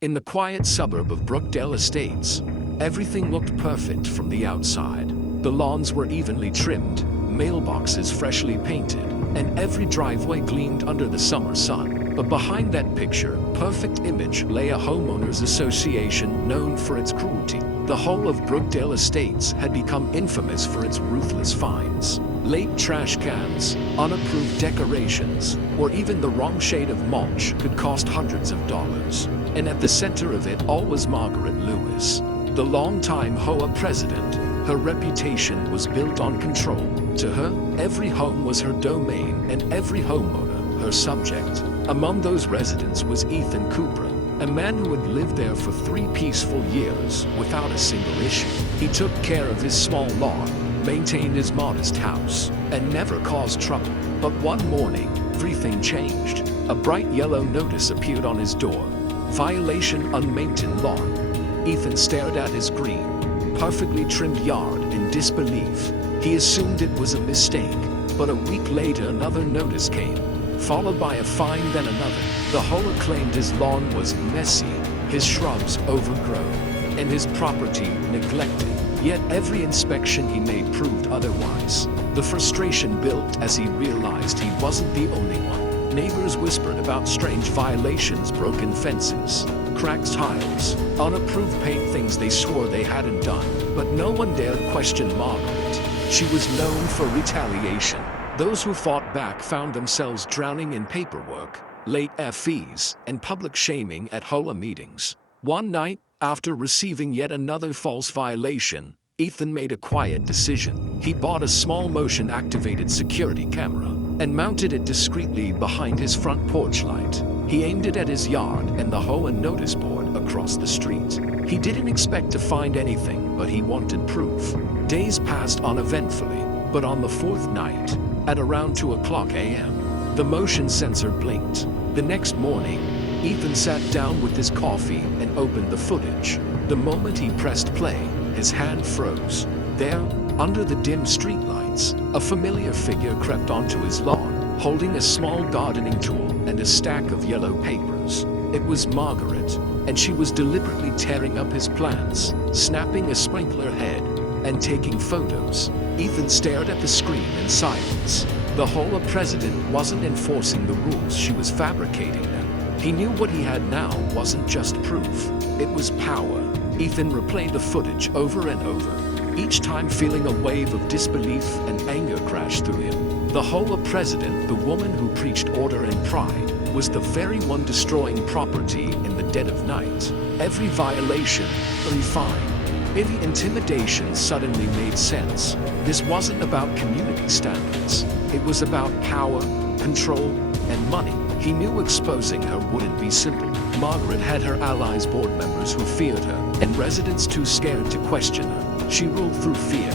In the quiet suburb of Brookdale Estates, everything looked perfect from the outside. The lawns were evenly trimmed, mailboxes freshly painted, and every driveway gleamed under the summer sun. But behind that picture, perfect image lay a homeowners association known for its cruelty. The whole of Brookdale Estates had become infamous for its ruthless fines. Late trash cans, unapproved decorations, or even the wrong shade of mulch could cost hundreds of dollars. And at the center of it all was Margaret Lewis, the longtime HOA president. Her reputation was built on control. To her, every home was her domain and every homeowner her subject. Among those residents was Ethan Cooper, a man who had lived there for 3 peaceful years without a single issue. He took care of his small lawn, maintained his modest house, and never caused trouble. But one morning, everything changed. A bright yellow notice appeared on his door. Violation, unmaintained lawn. Ethan stared at his green, perfectly trimmed yard in disbelief. He assumed it was a mistake, but a week later another notice came, followed by a fine, then another. The HOA claimed his lawn was messy, his shrubs overgrown, and his property neglected. Yet every inspection he made proved otherwise. The frustration built as he realized he wasn't the only one. Neighbors whispered about strange violations, broken fences, cracked tiles, unapproved paint, things they swore they hadn't done. But no one dared question Margaret. She was known for retaliation. Those who fought back found themselves drowning in paperwork, late fees, and public shaming at HOA meetings. One night, after receiving yet another false violation, Ethan made a quiet decision. He bought a small motion-activated security camera and mounted it discreetly behind his front porch light. He aimed it at his yard and the HOA notice board across the street. He didn't expect to find anything, but he wanted proof. Days passed uneventfully, but on the 4th night, at around 2:00 a.m., the motion sensor blinked. The next morning, Ethan sat down with his coffee and opened the footage. The moment he pressed play, his hand froze. There, under the dim streetlights, a familiar figure crept onto his lawn, holding a small gardening tool and a stack of yellow papers. It was Margaret, and she was deliberately tearing up his plants, snapping a sprinkler head, and taking photos. Ethan stared at the screen in silence. The HOA president wasn't enforcing the rules, she was fabricating them. He knew what he had now wasn't just proof, it was power. Ethan replayed the footage over and over, each time feeling a wave of disbelief and anger crash through him. The HOA president, the woman who preached order and pride, was the very one destroying property in the dead of night. Every violation, every fine, every intimidation suddenly made sense. This wasn't about community standards. It was about power, control, and money. He knew exposing her wouldn't be simple. Margaret had her allies, board members who feared her, and residents too scared to question her. She ruled through fear,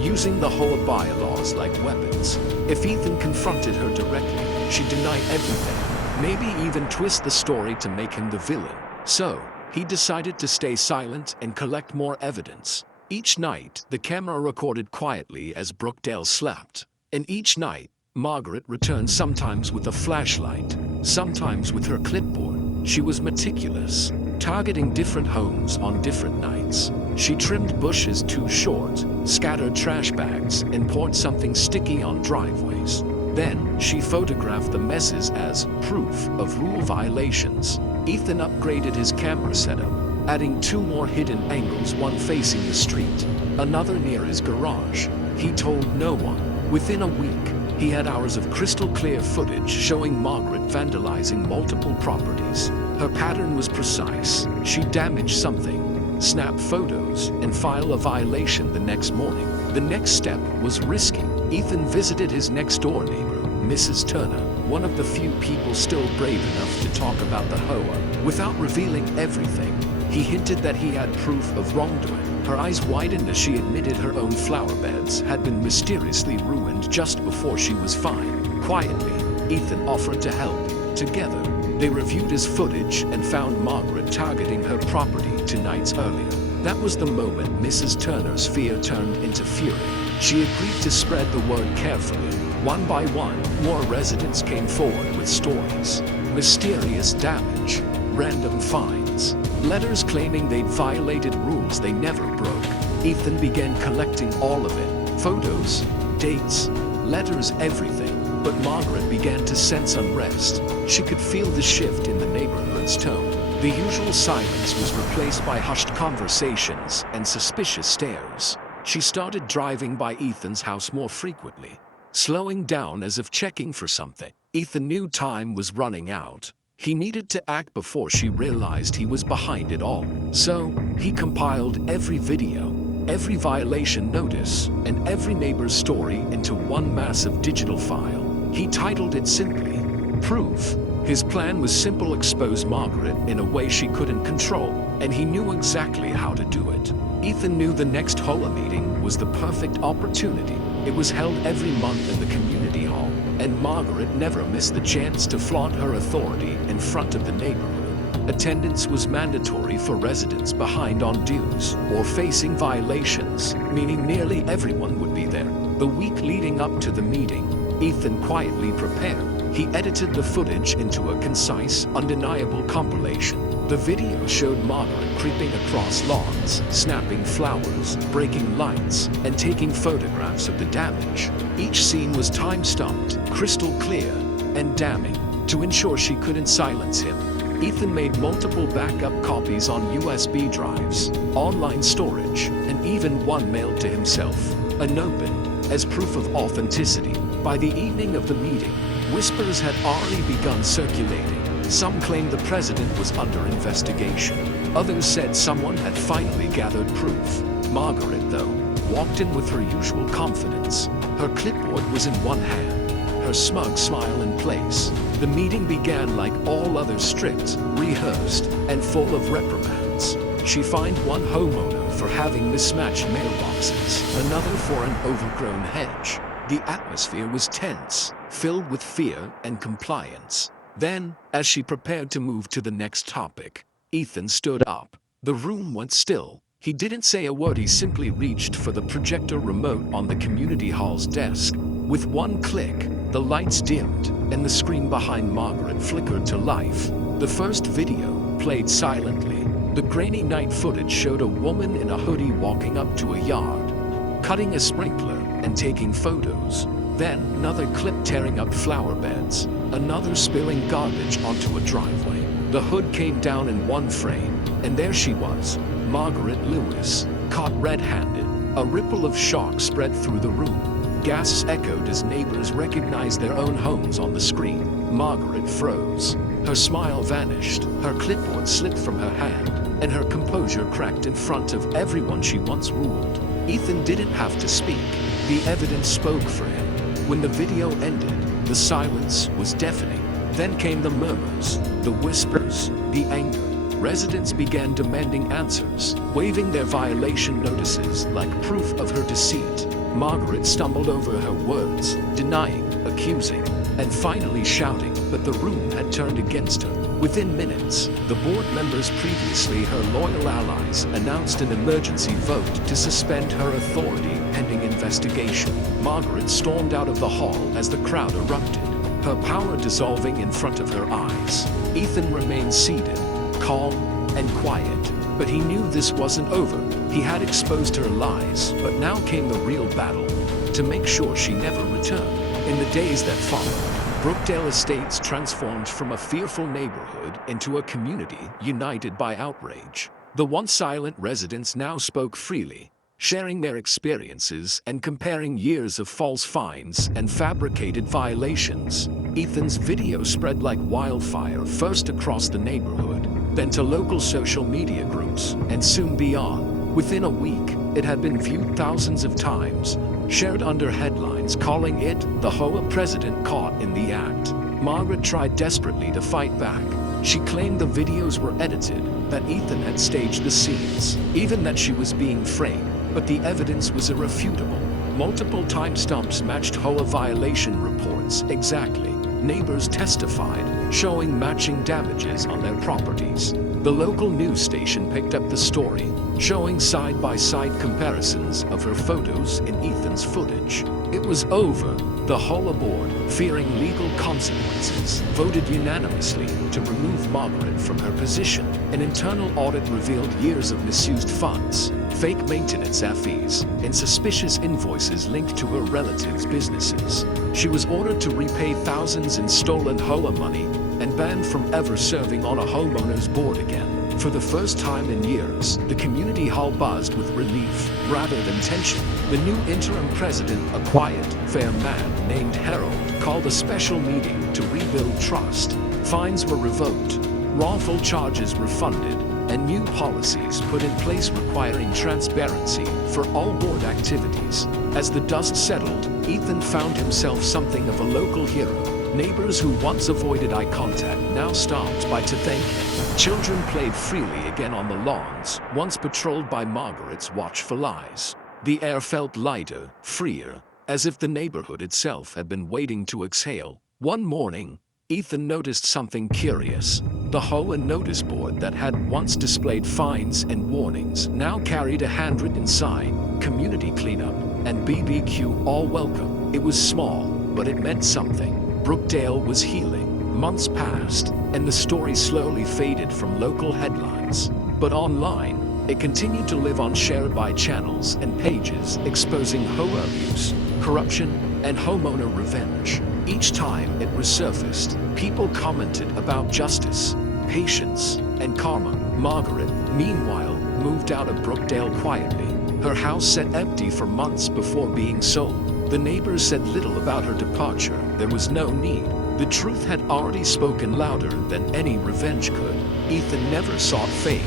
using the HOA bylaws like weapons. If Ethan confronted her directly, she'd deny everything, maybe even twist the story to make him the villain. So, he decided to stay silent and collect more evidence. Each night, the camera recorded quietly as Brookdale slept. And each night, Margaret returned, sometimes with a flashlight, sometimes with her clipboard. She was meticulous, targeting different homes on different nights. She trimmed bushes too short, scattered trash bags, and poured something sticky on driveways. Then, she photographed the messes as proof of rule violations. Ethan upgraded his camera setup, adding 2 more hidden angles, one facing the street, another near his garage. He told no one. Within a week, he had hours of crystal-clear footage showing Margaret vandalizing multiple properties. Her pattern was precise. She damaged something, snap photos, and file a violation the next morning. The next step was risky. Ethan visited his next-door neighbor, Mrs. Turner, one of the few people still brave enough to talk about the HOA. Without revealing everything, he hinted that he had proof of wrongdoing. Her eyes widened as she admitted her own flower beds had been mysteriously ruined just before she was fined. Quietly, Ethan offered to help. Together, they reviewed his footage and found Margaret targeting her property 2 nights earlier. That was the moment Mrs. Turner's fear turned into fury. She agreed to spread the word carefully. One by one, more residents came forward with stories. Mysterious damage, random fines, signs. Letters claiming they'd violated rules they never broke. Ethan began collecting all of it. Photos, dates, letters, everything. But Margaret began to sense unrest. She could feel the shift in the neighborhood's tone. The usual silence was replaced by hushed conversations and suspicious stares. She started driving by Ethan's house more frequently, slowing down as if checking for something. Ethan knew time was running out. He needed to act before she realized he was behind it all. So, he compiled every video, every violation notice, and every neighbor's story into one massive digital file. He titled it simply, Proof. His plan was simple: expose Margaret in a way she couldn't control, and he knew exactly how to do it. Ethan knew the next HOA meeting was the perfect opportunity. It was held every month in the community hall, and Margaret never missed the chance to flaunt her authority in front of the neighborhood. Attendance was mandatory for residents behind on dues or facing violations, meaning nearly everyone would be there. The week leading up to the meeting, Ethan quietly prepared. He edited the footage into a concise, undeniable compilation. The video showed Margaret creeping across lawns, snapping flowers, breaking lights, and taking photographs of the damage. Each scene was time-stamped, crystal clear, and damning. To ensure she couldn't silence him, Ethan made multiple backup copies on USB drives, online storage, and even one mailed to himself, unopened, as proof of authenticity. By the evening of the meeting, whispers had already begun circulating. Some claimed the president was under investigation. Others said someone had finally gathered proof. Margaret, though, walked in with her usual confidence. Her clipboard was in one hand, her smug smile in place. The meeting began like all others, strict, rehearsed, and full of reprimands. She fined one homeowner for having mismatched mailboxes, another for an overgrown hedge. The atmosphere was tense, filled with fear and compliance. Then, as she prepared to move to the next topic, Ethan stood up. The room went still. He didn't say a word. He simply reached for the projector remote on the community hall's desk. With one click, the lights dimmed, and the screen behind Margaret flickered to life. The first video played silently. The grainy night footage showed a woman in a hoodie walking up to a yard, cutting a sprinkler and taking photos. Then another clip tearing up flower beds, another spilling garbage onto a driveway. The hood came down in one frame, and there she was, Margaret Lewis, caught red-handed. A ripple of shock spread through the room. Gasps echoed as neighbors recognized their own homes on the screen. Margaret froze. Her smile vanished, her clipboard slipped from her hand, and her composure cracked in front of everyone she once ruled. Ethan didn't have to speak. The evidence spoke for him. When the video ended, the silence was deafening. Then came the murmurs, the whispers, the anger. Residents began demanding answers, waving their violation notices like proof of her deceit. Margaret stumbled over her words, denying, accusing, and finally shouting, but the room had turned against her. Within minutes, the board members, previously her loyal allies, announced an emergency vote to suspend her authority pending investigation. Margaret stormed out of the hall as the crowd erupted, her power dissolving in front of her eyes. Ethan remained seated, calm and quiet, but he knew this wasn't over. He had exposed her lies, but now came the real battle, to make sure she never returned. In the days that followed, Brookdale Estates transformed from a fearful neighborhood into a community united by outrage. The once silent residents now spoke freely, sharing their experiences and comparing years of false fines and fabricated violations. Ethan's video spread like wildfire, first across the neighborhood, then to local social media groups, and soon beyond. Within a week, it had been viewed thousands of times, shared under headlines calling it the HOA president caught in the act. Margaret tried desperately to fight back. She claimed the videos were edited, that Ethan had staged the scenes, even that she was being framed, but the evidence was irrefutable. Multiple timestamps matched HOA violation reports exactly. Neighbors testified, showing matching damages on their properties. The local news station picked up the story, showing side-by-side comparisons of her photos and Ethan's footage. It was over. The HOA board, fearing legal consequences, voted unanimously to remove Margaret from her position. An internal audit revealed years of misused funds, fake maintenance fees, and suspicious invoices linked to her relatives' businesses. She was ordered to repay thousands in stolen HOA money and banned from ever serving on a homeowner's board again. For the first time in years, the community hall buzzed with relief rather than tension. The new interim president, a quiet, fair man named Harold, called a special meeting to rebuild trust. Fines were revoked, wrongful charges refunded, and new policies put in place requiring transparency for all board activities. As the dust settled, Ethan found himself something of a local hero. Neighbors who once avoided eye contact now stopped by to thank him. Children played freely again on the lawns, once patrolled by Margaret's watchful eyes. The air felt lighter, freer, as if the neighborhood itself had been waiting to exhale. One morning, Ethan noticed something curious. The HOA notice board that had once displayed fines and warnings now carried a handwritten sign, "Community Cleanup" and "BBQ All Welcome." It was small, but it meant something. Brookdale was healing. Months passed, and the story slowly faded from local headlines. But online, it continued to live on shared by channels and pages exposing HOA abuse, corruption, and homeowner revenge. Each time it resurfaced, people commented about justice, patience, and karma. Margaret, meanwhile, moved out of Brookdale quietly. Her house sat empty for months before being sold. The neighbors said little about her departure. There was no need. The truth had already spoken louder than any revenge could. Ethan never sought fame,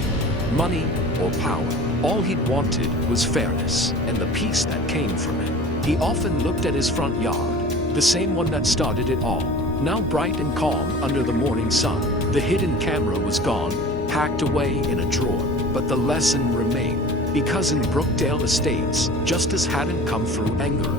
money, or power. All he'd wanted was fairness and the peace that came from it. He often looked at his front yard, the same one that started it all, now bright and calm under the morning sun. The hidden camera was gone, packed away in a drawer, but the lesson remained. Because in Brookdale Estates, justice hadn't come through anger.